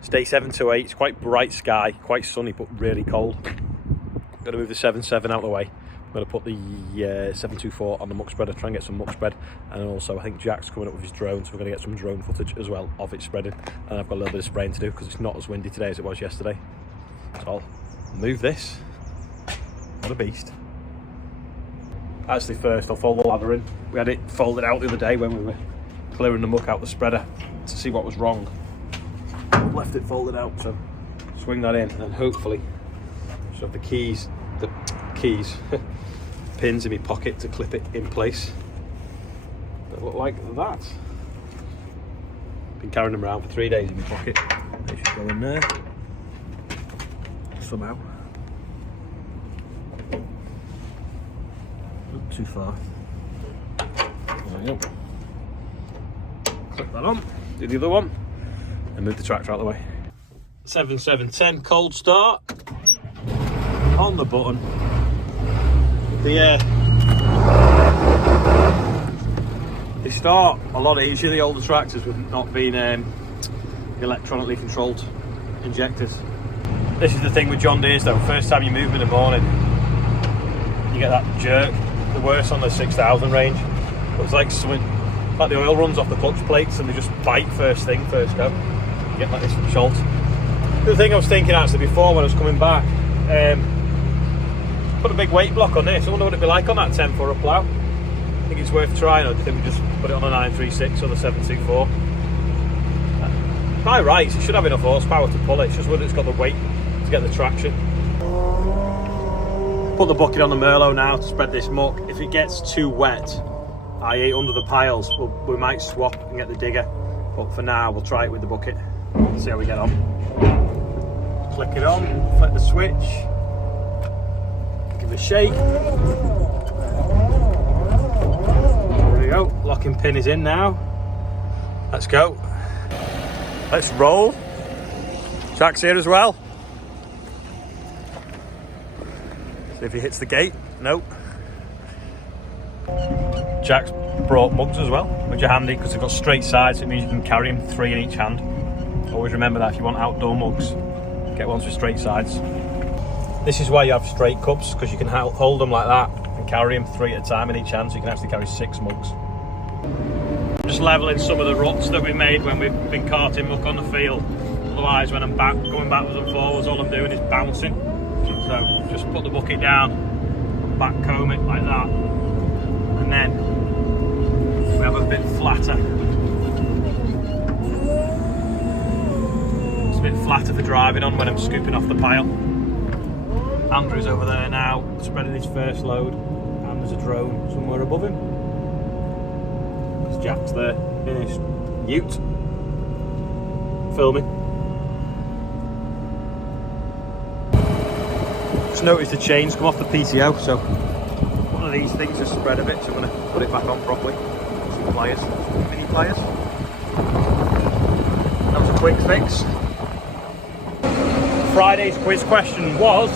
It's day 728. It's quite bright sky, quite sunny, but really cold. I'm going to move the 7.7 out of the way. I'm going to put the 7.24 on the muck spreader, try and get some muck spread. And also, I think Jack's coming up with his drone, so we're going to get some drone footage as well of it spreading. And I've got a little bit of spraying to do because it's not as windy today as it was yesterday. So I'll move this. What a beast. Actually, first I'll fold the ladder in. We had it folded out the other day when we were clearing the muck out the spreader to see what was wrong. I've left it folded out, so swing that in, and hopefully should have the keys pins in my pocket to clip it in place. They look like that. Been carrying them around for 3 days in my pocket. They should go in there somehow. Not too far. There we go. Clip that on, do the other one, and move the tractor out of the way. 7.7.10 cold start on the button. They start a lot easier, the older tractors, with not being electronically controlled injectors. This is the thing with John Deere's though, first time you move in the morning, you get that jerk, the worst on the 6000 range. But it's like something, like the oil runs off the clutch plates and they just bite first go. You get like this from Schultz. The thing I was thinking actually before when I was coming back, put a big weight block on this. I wonder what it'd be like on that 10 for a plough. I think it's worth trying, or do you think we just put it on a 936 or the 724? By rights, it should have enough horsepower to pull it. It's just whether it's got the weight to get the traction. Put the bucket on the Merlot now to spread this muck. If it gets too wet, i.e. under the piles, we might swap and get the digger. But for now, we'll try it with the bucket. See how we get on. Click it on, flip the switch. Give it a shake. There we go. Locking pin is in now. Let's go. Let's roll. Jack's here as well. See if he hits the gate. Nope. Jack's brought mugs as well, which are handy because they've got straight sides, so it means you can carry them 3 in each hand. Always remember that if you want outdoor mugs, get ones with straight sides. This is why you have straight cups, because you can hold them like that and carry them 3 at a time in each hand, so you can actually carry 6 mugs. Just levelling some of the ruts that we made when we've been carting muck on the field. Otherwise, when I'm going backwards and forwards, all I'm doing is bouncing. So just put the bucket down, back comb it like that, and then we have a bit flatter. It's a bit flatter for driving on when I'm scooping off the pile. Andrew's over there now, spreading his first load, and there's a drone somewhere above him. There's Jack's there in his ute, filming. Just noticed the chains come off the PTO, so one of these things has spread a bit, so I'm going to put it back on properly. Some pliers, mini pliers. That was a quick fix. Friday's quiz question was,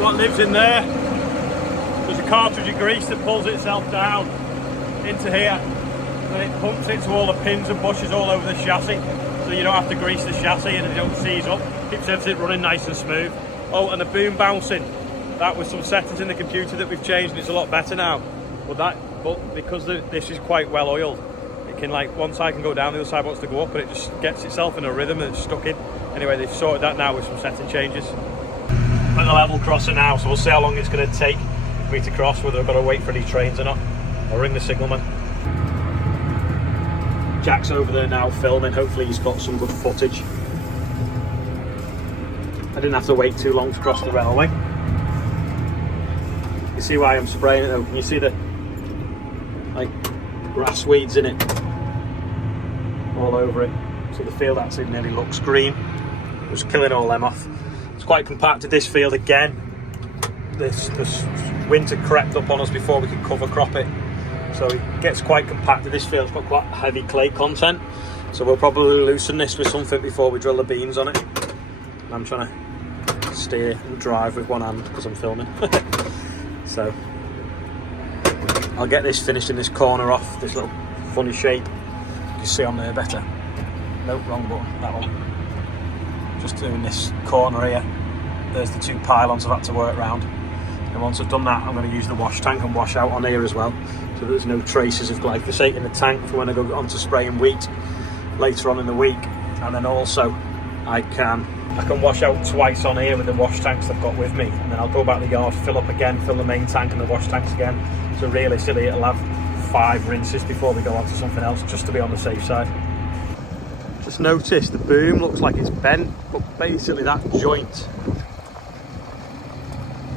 what lives in there? There's a cartridge of grease that pulls itself down into here, and it pumps it to all the pins and bushes all over the chassis, so you don't have to grease the chassis and it don't seize up. Keeps everything running nice and smooth. Oh, and the boom bouncing, that was some settings in the computer that we've changed and it's a lot better now. But because this is quite well oiled, it can, like, one side can go down, the other side wants to go up, and it just gets itself in a rhythm and it's stuck in. Anyway, they've sorted that now with some setting changes. At the level crosser now, so we'll see how long it's going to take for me to cross, whether I've got to wait for any trains or not. I'll ring the signalman. Jack's over there now filming, hopefully he's got some good footage. I didn't have to wait too long to cross the railway. You see why I'm spraying it though? Can you see the grass weeds in it? All over it. So the field actually nearly looks green. It was killing all them off. It's quite compacted, this field again. This winter crept up on us before we could cover crop it. So it gets quite compacted. This field's got quite heavy clay content. So we'll probably loosen this with something before we drill the beans on it. I'm trying to steer and drive with one hand because I'm filming. So I'll get this finished in this corner off, this little funny shape. You can see on there better. Nope, wrong button, that one. just doing this corner here. There's the 2 pylons I've had to work around. And once I've done that, I'm going to use the wash tank and wash out on here as well, so that there's no traces of glyphosate in the tank for when I go on to spraying wheat later on in the week. And then also I can wash out twice on here with the wash tanks I've got with me, and then I'll go back to the yard, fill up again, fill the main tank and the wash tanks again. So realistically it'll have 5 rinses before we go on to something else, just to be on the safe side. Just notice the boom looks like it's bent, but basically that joint,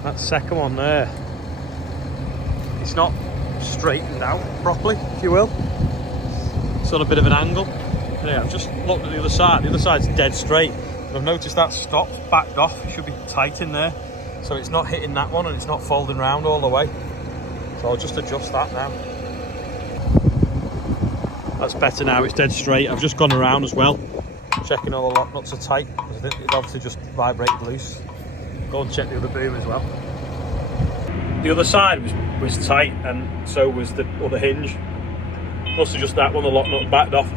that second one there, it's not straightened out properly, if you will. It's on a bit of an angle. Yeah, I've just looked at the other side. The other side's dead straight. And I've noticed that stopped, backed off. It should be tight in there. So it's not hitting that one and it's not folding round all the way. So I'll just adjust that now. That's better now, it's dead straight. I've just gone around as well, checking all the lock nuts are tight. It obviously just vibrated loose. Go and check the other boom as well. The other side was tight, and so was the other hinge. Must have just that one, the lock nut backed off.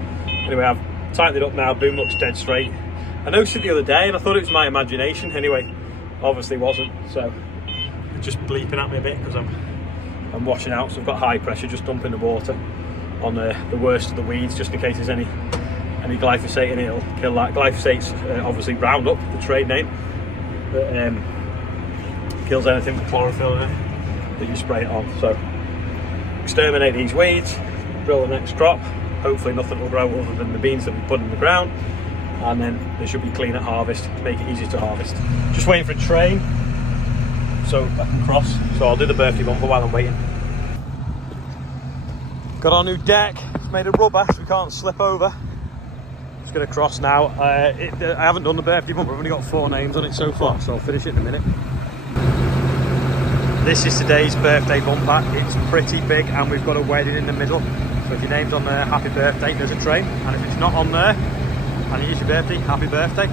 Anyway, I've tightened it up now, boom looks dead straight. I noticed it the other day and I thought it was my imagination. Anyway, obviously wasn't, so it's just bleeping at me a bit because I'm washing out, so I've got high pressure, just dumping the water on the worst of the weeds, just in case there's any glyphosate in it. It'll kill that. Glyphosate's obviously Roundup, the trade name, but kills anything with chlorophyll in it that you spray it on. So exterminate these weeds, drill the next crop. Hopefully nothing will grow other than the beans that we put in the ground, and then they should be clean at harvest, make it easy to harvest. Just waiting for a train so I can cross, so I'll do the birthday bumper while I'm waiting. Got our new deck, it's made of rubber so we can't slip over. Just going to cross now. I haven't done the birthday bumper, I've only got 4 names on it so far, so I'll finish it in a minute. This is today's birthday bumper. It's pretty big and we've got a wedding in the middle. So if your name's on there, happy birthday, there's a train. And if it's not on there and it is your birthday, happy birthday.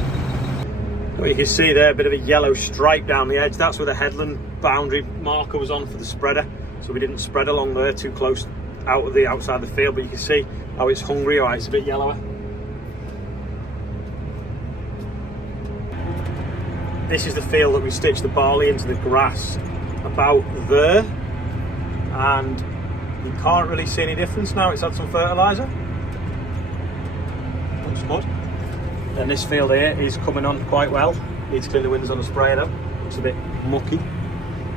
Well, you can see there a bit of a yellow stripe down the edge. That's where the headland boundary marker was on for the spreader. So we didn't spread along there too close out of the outside of the field, but you can see how it's hungry. Alright, it's a bit yellower. This is the field that we stitched the barley into the grass about there, and you can't really see any difference now. It's had some fertiliser. Looks good. And this field here is coming on quite well. Needs to clean the windows on the sprayer though. Looks a bit mucky.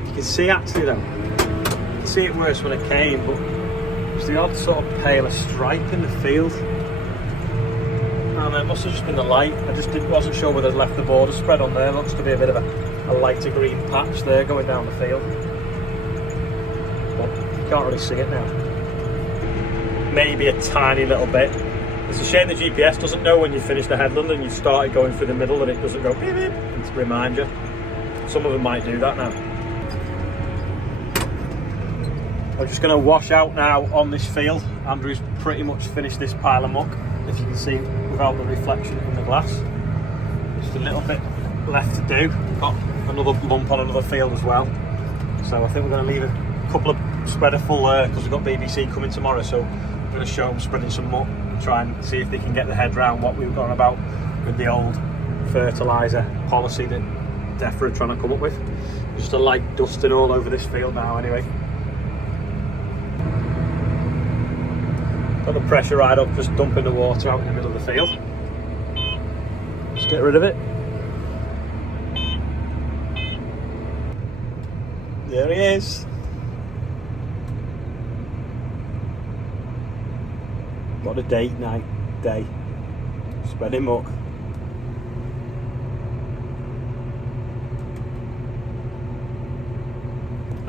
You can see actually though, you can see it worse when it came, but there's the odd sort of paler stripe in the field. And it must have just been the light. I just wasn't sure whether I'd left the border spread on there. Looks to be a bit of a lighter green patch there going down the field. But you can't really see it now. Maybe a tiny little bit. It's a shame the GPS doesn't know when you finish the headland and you've started going through the middle, that it doesn't go beep beep and to remind you. Some of them might do that now. I'm just going to wash out now on this field. Andrew's pretty much finished this pile of muck, if you can see without the reflection in the glass. Just a little bit left to do. Got another lump on another field as well. So I think we're going to leave a couple of spreader full there because we've got BBC coming tomorrow, so I'm going to show them spreading some muck and try and see if they can get the head round what we were going about with the old fertiliser policy that DEFRA are trying to come up with. Just a light dusting all over this field now anyway. Got the pressure right up, just dumping the water out in the middle of the field. Just get rid of it. There he is. What a date night day. Spreading muck.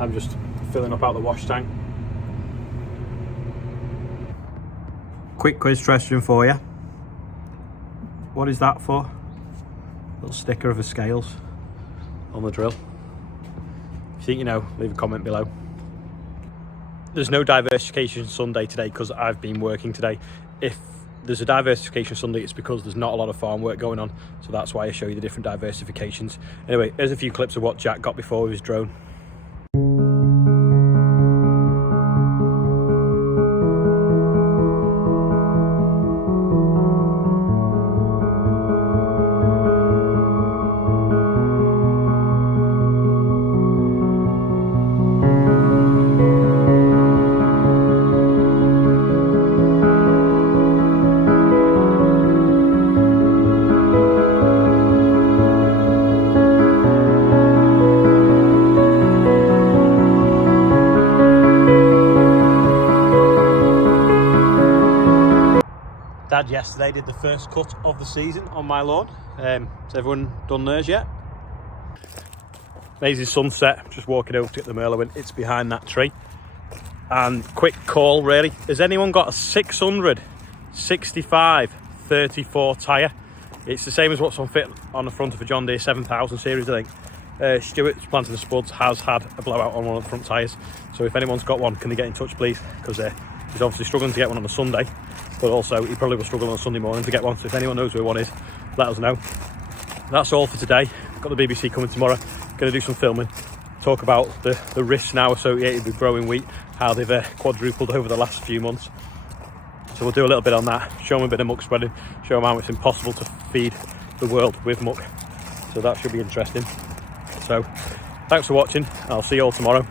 I'm just filling up out the wash tank. Quick quiz question for you. What is that for? Little sticker of the scales on the drill. If you think you know, leave a comment below. There's no diversification Sunday today because I've been working today. If there's a diversification Sunday, it's because there's not a lot of farm work going on. So that's why I show you the different diversifications. Anyway, here's a few clips of what Jack got before with his drone. dad yesterday did the first cut of the season on my lawn. Has everyone done theirs yet? Amazing sunset, just walking over to get the Merlin. It's behind that tree. And quick call really, has anyone got a 665/34 tyre? It's the same as what's on fit on the front of a John Deere 7000 series, I think. Stuart's Planting the Spuds has had a blowout on one of the front tyres, so if anyone's got one, can they get in touch please? Because he's obviously struggling to get one on a Sunday, but also he probably will struggle on a Sunday morning to get one, so if anyone knows where one is, let us know. That's all for today. Got the BBC coming tomorrow, going to do some filming, talk about the risks now associated with growing wheat, how they've quadrupled over the last few months. So we'll do a little bit on that, show them a bit of muck spreading, show them how it's impossible to feed the world with muck. So that should be interesting. So thanks for watching, I'll see you all tomorrow.